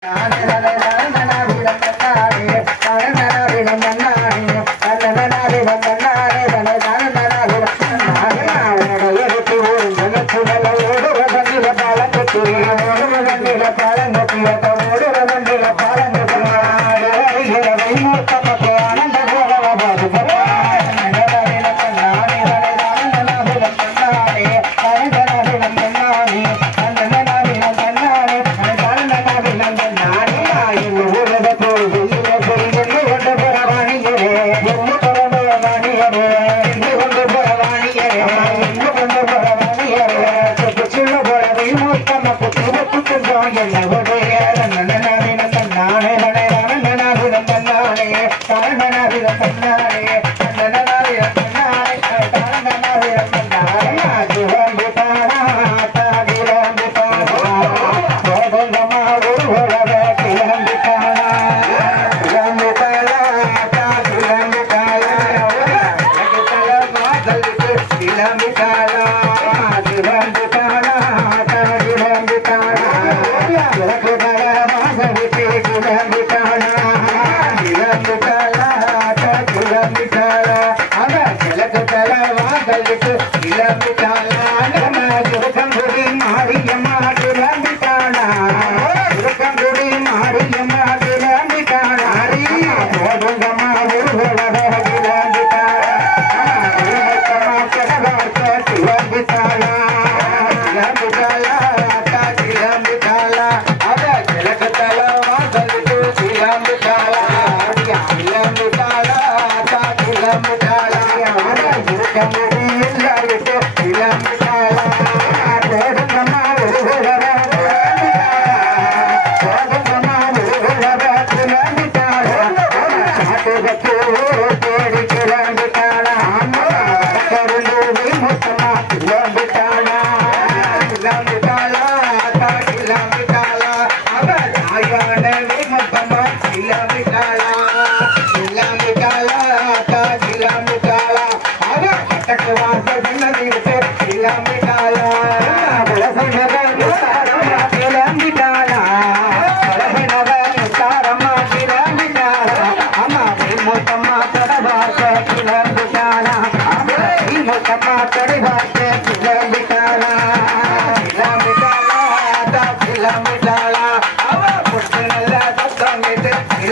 안녕 하. கண்ணாடி Hare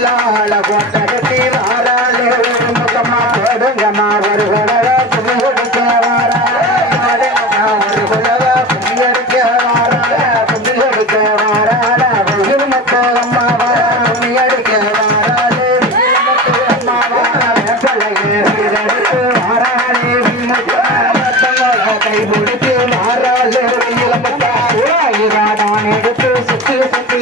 கல்லாள ஓட்ட கட்டி வாராளே மொத்தமா போடுங்கம்மா ஒரு குடவ புது கொடுக்க ஒரு குடவ புதி எடுக்க வாராளே புதி எடுக்க வாராளே வாரா புதி எடுக்க வாராளே அம்மா வாரா பிள்ளையே வாராளே கை எடுத்து சுத்து சுத்து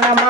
Panamá.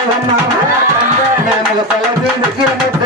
வெயில் முத்து அம்மா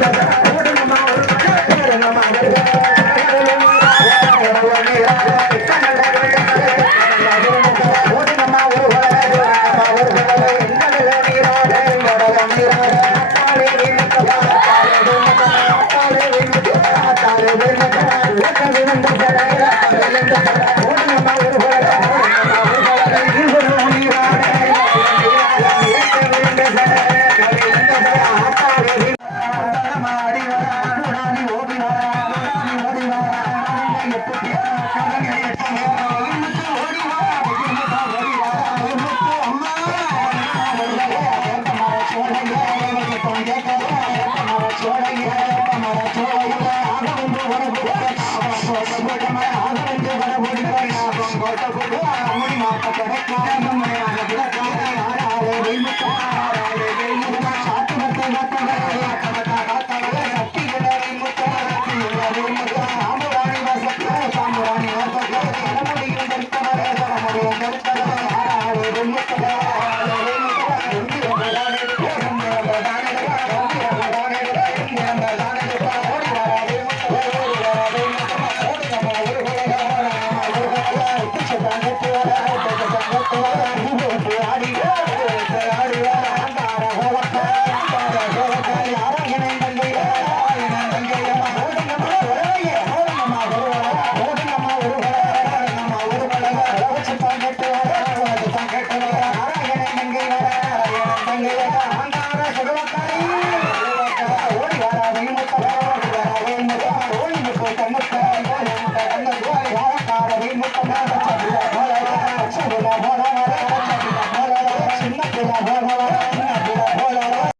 ஜெய